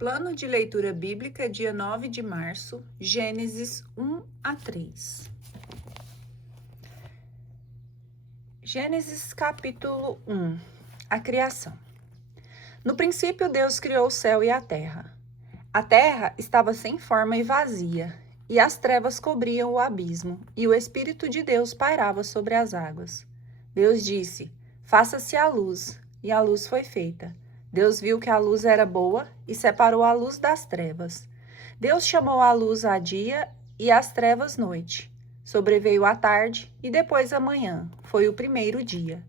Plano de leitura bíblica, dia 9 de março, Gênesis 1 a 3. Gênesis capítulo 1. A criação. No princípio, Deus criou o céu e a terra. A terra estava sem forma e vazia, e as trevas cobriam o abismo, e o Espírito de Deus pairava sobre as águas. Deus disse: faça-se a luz, e a luz foi feita. Deus viu que a luz era boa e separou a luz das trevas. Deus chamou a luz a dia e as trevas noite. Sobreveio a tarde e depois a manhã. Foi o primeiro dia.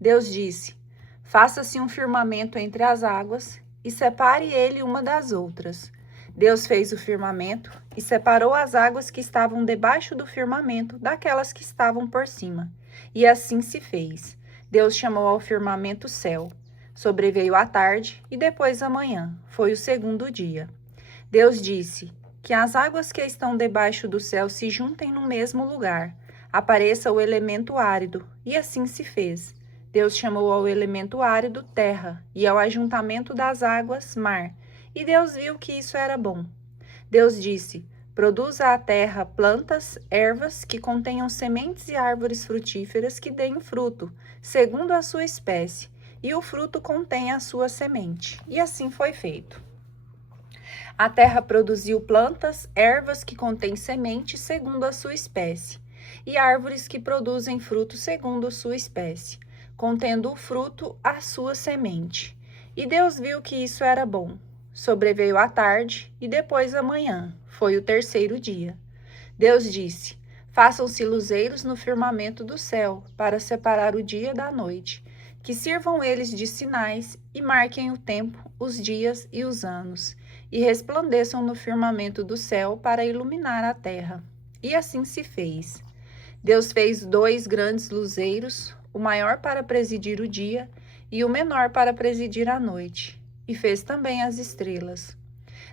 Deus disse: faça-se um firmamento entre as águas e separe ele uma das outras. Deus fez o firmamento e separou as águas que estavam debaixo do firmamento daquelas que estavam por cima. E assim se fez. Deus chamou ao firmamento céu. Sobreveio a tarde e depois a manhã. Foi o segundo dia. Deus disse: que as águas que estão debaixo do céu se juntem no mesmo lugar. Apareça o elemento árido. E assim se fez. Deus chamou ao elemento árido terra, e ao ajuntamento das águas mar. E Deus viu que isso era bom. Deus disse: produza a terra plantas, ervas que contenham sementes e árvores frutíferas que deem fruto, segundo a sua espécie, e o fruto contém a sua semente. E assim foi feito. A terra produziu plantas, ervas que contêm semente segundo a sua espécie, e árvores que produzem fruto segundo a sua espécie, contendo o fruto a sua semente. E Deus viu que isso era bom. Sobreveio a tarde e depois a manhã. Foi o terceiro dia. Deus disse: façam-se luzeiros no firmamento do céu, para separar o dia da noite, que sirvam eles de sinais e marquem o tempo, os dias e os anos, e resplandeçam no firmamento do céu para iluminar a terra. E assim se fez. Deus fez 2 grandes luzeiros, o maior para presidir o dia e o menor para presidir a noite, e fez também as estrelas.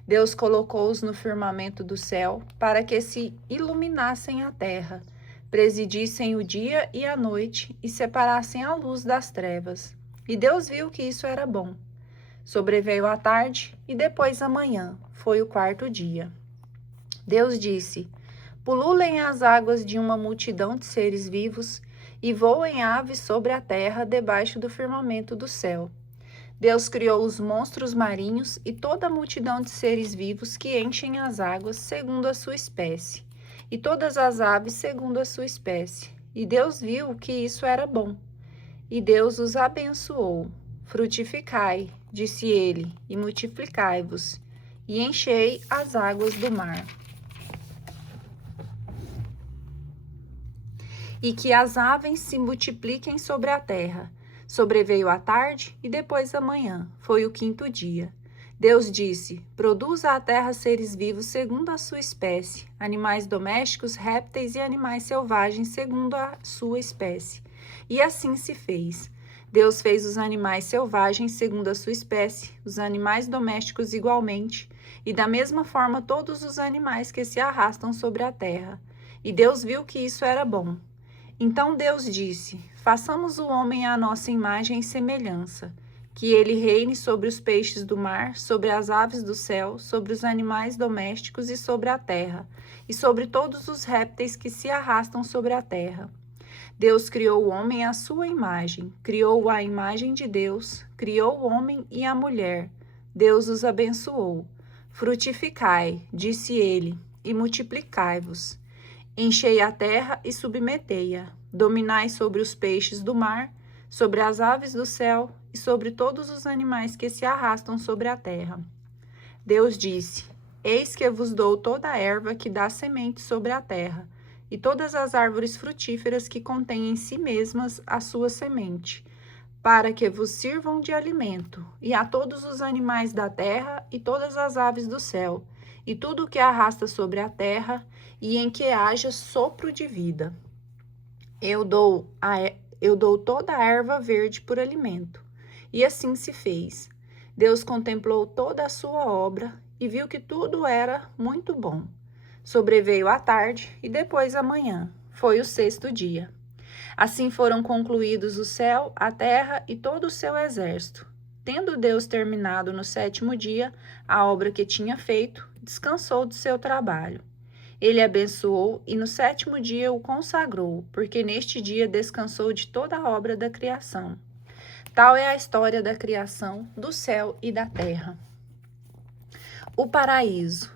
Deus colocou-os no firmamento do céu para que se iluminassem a terra, presidissem o dia e a noite e separassem a luz das trevas. E Deus viu que isso era bom. Sobreveio a tarde e depois a manhã. Foi o quarto dia. Deus disse: pululem as águas de uma multidão de seres vivos e voem aves sobre a terra debaixo do firmamento do céu. Deus criou os monstros marinhos e toda a multidão de seres vivos que enchem as águas segundo a sua espécie, e todas as aves segundo a sua espécie. E Deus viu que isso era bom. E Deus os abençoou. Frutificai, disse ele, e multiplicai-vos, e enchei as águas do mar. E que as aves se multipliquem sobre a terra. Sobreveio a tarde e depois a manhã. Foi o quinto dia. Deus disse: produza a terra seres vivos segundo a sua espécie, animais domésticos, répteis e animais selvagens segundo a sua espécie. E assim se fez. Deus fez os animais selvagens segundo a sua espécie, os animais domésticos igualmente, e da mesma forma todos os animais que se arrastam sobre a terra. E Deus viu que isso era bom. Então Deus disse: façamos o homem à nossa imagem e semelhança, que ele reine sobre os peixes do mar, sobre as aves do céu, sobre os animais domésticos e sobre a terra, e sobre todos os répteis que se arrastam sobre a terra. Deus criou o homem à sua imagem, criou-o à imagem de Deus, criou o homem e a mulher. Deus os abençoou. Frutificai, disse ele, e multiplicai-vos. Enchei a terra e submetei-a. Dominai sobre os peixes do mar, sobre as aves do céu e sobre todos os animais que se arrastam sobre a terra. Deus disse: eis que vos dou toda a erva que dá semente sobre a terra, e todas as árvores frutíferas que contêm em si mesmas a sua semente, para que vos sirvam de alimento, e a todos os animais da terra e todas as aves do céu, e tudo o que arrasta sobre a terra, e em que haja sopro de vida. Eu dou toda a erva verde por alimento. E assim se fez. Deus contemplou toda a sua obra e viu que tudo era muito bom. Sobreveio a tarde e depois a manhã. Foi o sexto dia. Assim foram concluídos o céu, a terra e todo o seu exército. Tendo Deus terminado no 7º dia a obra que tinha feito, descansou do seu trabalho. Ele abençoou e no 7º dia o consagrou, porque neste dia descansou de toda a obra da criação. Tal é a história da criação do céu e da terra. O paraíso.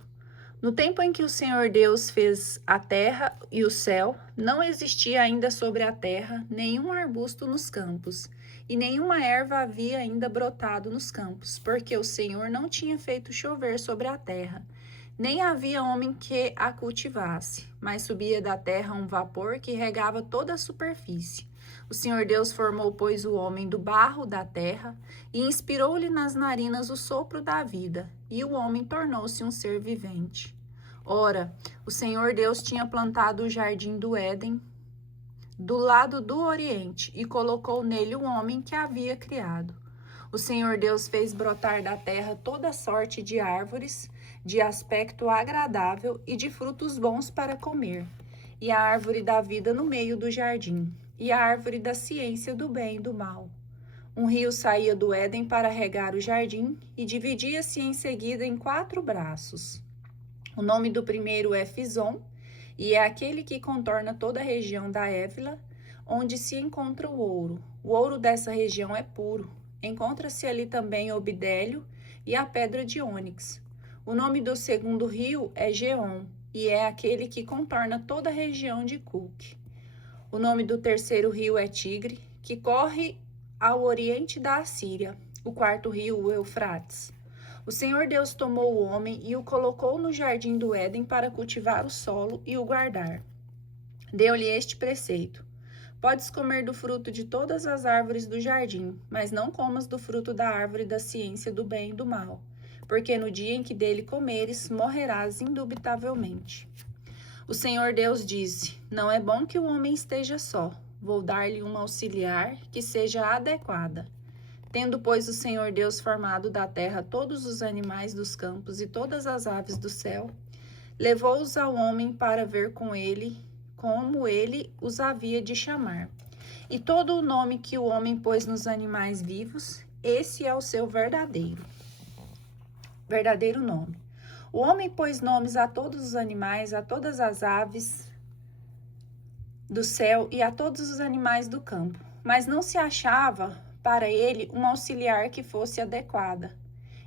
No tempo em que o Senhor Deus fez a terra e o céu, não existia ainda sobre a terra nenhum arbusto nos campos, e nenhuma erva havia ainda brotado nos campos, porque o Senhor não tinha feito chover sobre a terra, nem havia homem que a cultivasse, mas subia da terra um vapor que regava toda a superfície. O Senhor Deus formou, pois, o homem do barro da terra e inspirou-lhe nas narinas o sopro da vida, e o homem tornou-se um ser vivente. Ora, o Senhor Deus tinha plantado o jardim do Éden do lado do oriente e colocou nele o homem que havia criado. O Senhor Deus fez brotar da terra toda sorte de árvores de aspecto agradável e de frutos bons para comer, e a árvore da vida no meio do jardim, e a árvore da ciência do bem e do mal. Um rio saía do Éden para regar o jardim e dividia-se em seguida em 4 braços. O nome do primeiro é Fison, e é aquele que contorna toda a região da Évila, onde se encontra o ouro. O ouro dessa região é puro. Encontra-se ali também o bidélio e a pedra de ônix. O nome do segundo rio é Geom, e é aquele que contorna toda a região de Cuque. O nome do terceiro rio é Tigre, que corre ao oriente da Assíria. O 4º rio, o Eufrates. O Senhor Deus tomou o homem e o colocou no jardim do Éden para cultivar o solo e o guardar. Deu-lhe este preceito: podes comer do fruto de todas as árvores do jardim, mas não comas do fruto da árvore da ciência do bem e do mal, porque no dia em que dele comeres, morrerás indubitavelmente. O Senhor Deus disse: não é bom que o homem esteja só, vou dar-lhe uma auxiliar que seja adequada. Tendo, pois, o Senhor Deus formado da terra todos os animais dos campos e todas as aves do céu, levou-os ao homem para ver com ele como ele os havia de chamar. E todo o nome que o homem pôs nos animais vivos, esse é o seu verdadeiro nome. O homem pôs nomes a todos os animais, a todas as aves do céu e a todos os animais do campo, mas não se achava para ele uma auxiliar que fosse adequada.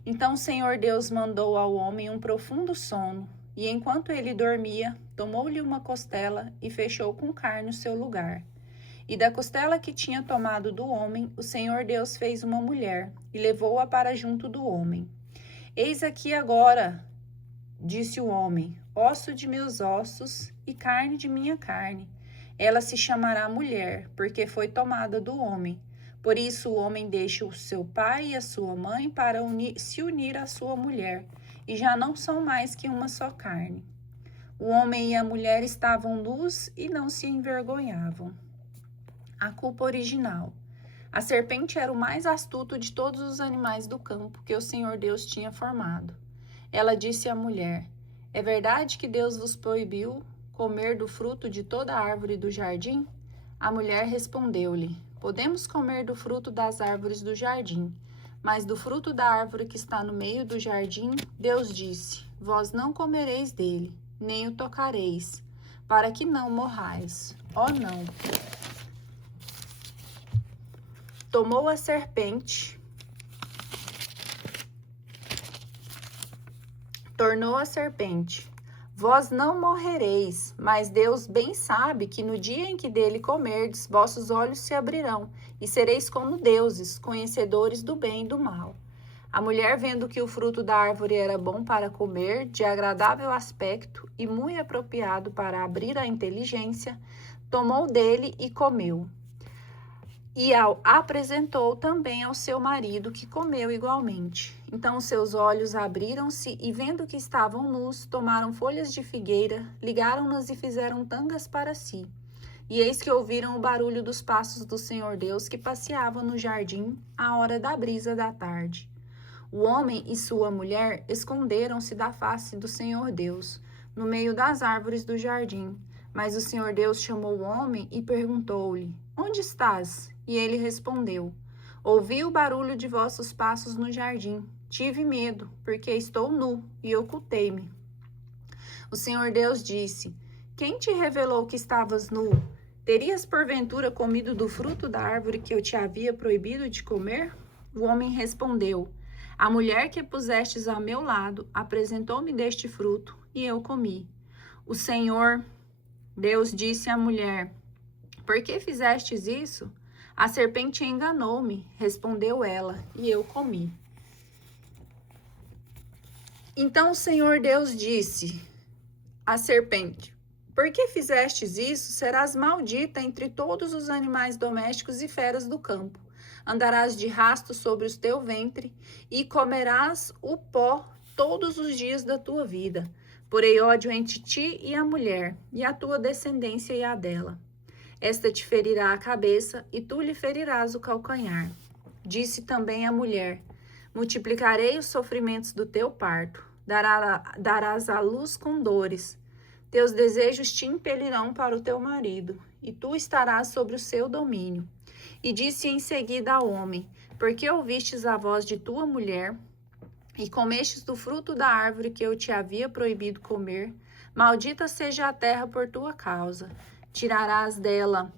Então o Senhor Deus mandou ao homem um profundo sono, e enquanto ele dormia, tomou-lhe uma costela e fechou com carne o seu lugar. E da costela que tinha tomado do homem, o Senhor Deus fez uma mulher e levou-a para junto do homem. Eis aqui agora, disse o homem, osso de meus ossos e carne de minha carne. Ela se chamará mulher, porque foi tomada do homem. Por isso o homem deixa o seu pai e a sua mãe para se unir à sua mulher, e já não são mais que uma só carne. O homem e a mulher estavam nus e não se envergonhavam. A culpa original. A serpente era o mais astuto de todos os animais do campo que o Senhor Deus tinha formado. Ela disse à mulher: é verdade que Deus vos proibiu comer do fruto de toda a árvore do jardim? A mulher respondeu-lhe: podemos comer do fruto das árvores do jardim, mas do fruto da árvore que está no meio do jardim, Deus disse: vós não comereis dele, nem o tocareis, para que não morrais. Oh, não! Tomou a serpente, tornou a serpente: vós não morrereis, mas Deus bem sabe que no dia em que dele comerdes, vossos olhos se abrirão, e sereis como deuses, conhecedores do bem e do mal. A mulher, vendo que o fruto da árvore era bom para comer, de agradável aspecto e muito apropriado para abrir a inteligência, tomou dele e comeu. E apresentou também ao seu marido, que comeu igualmente. Então seus olhos abriram-se e, vendo que estavam nus, tomaram folhas de figueira, ligaram-nas e fizeram tangas para si. E eis que ouviram o barulho dos passos do Senhor Deus, que passeava no jardim à hora da brisa da tarde. O homem e sua mulher esconderam-se da face do Senhor Deus, no meio das árvores do jardim. Mas o Senhor Deus chamou o homem e perguntou-lhe: onde estás? E ele respondeu: Ouvi o barulho de vossos passos no jardim. Tive medo, porque estou nu e ocultei-me. O Senhor Deus disse: Quem te revelou que estavas nu? Terias porventura comido do fruto da árvore que eu te havia proibido de comer? O homem respondeu: A mulher que pusestes ao meu lado apresentou-me deste fruto, e eu comi. O Senhor Deus disse à mulher: Por que fizestes isso? A serpente enganou-me, respondeu ela, e eu comi. Então o Senhor Deus disse à serpente: Por que fizestes isso? Serás maldita entre todos os animais domésticos e feras do campo. Andarás de rasto sobre o teu ventre e comerás o pó todos os dias da tua vida. Porei ódio entre ti e a mulher, e a tua descendência e a dela. Esta te ferirá a cabeça, e tu lhe ferirás o calcanhar. Disse também a mulher: Multiplicarei os sofrimentos do teu parto, darás à luz com dores. Teus desejos te impelirão para o teu marido, e tu estarás sobre o seu domínio. E disse em seguida ao homem: Por que ouvistes a voz de tua mulher, e comestes do fruto da árvore que eu te havia proibido comer? Maldita seja a terra por tua causa. Tirarás dela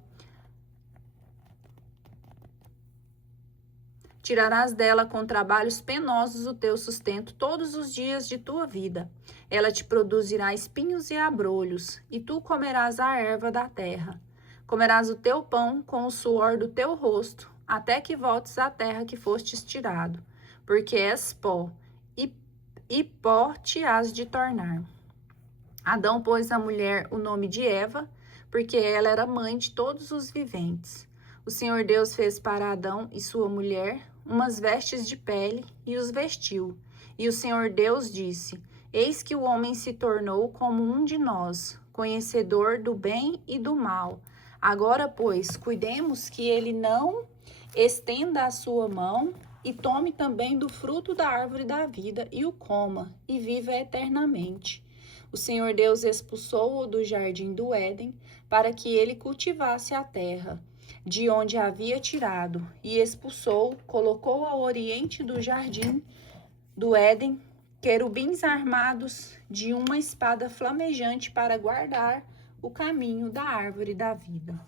com trabalhos penosos o teu sustento todos os dias de tua vida. Ela te produzirá espinhos e abrolhos, e tu comerás a erva da terra. Comerás o teu pão com o suor do teu rosto, até que voltes à terra que fostes tirado, porque és pó, e pó te hás de tornar. Adão pôs à mulher o nome de Eva, porque ela era mãe de todos os viventes. O Senhor Deus fez para Adão e sua mulher umas vestes de pele e os vestiu. E o Senhor Deus disse: Eis que o homem se tornou como um de nós, conhecedor do bem e do mal. Agora, pois, cuidemos que ele não estenda a sua mão e tome também do fruto da árvore da vida e o coma, e viva eternamente. O Senhor Deus expulsou-o do jardim do Éden para que ele cultivasse a terra, de onde a havia tirado, e expulsou, colocou ao oriente do jardim do Éden querubins armados de uma espada flamejante para guardar o caminho da árvore da vida.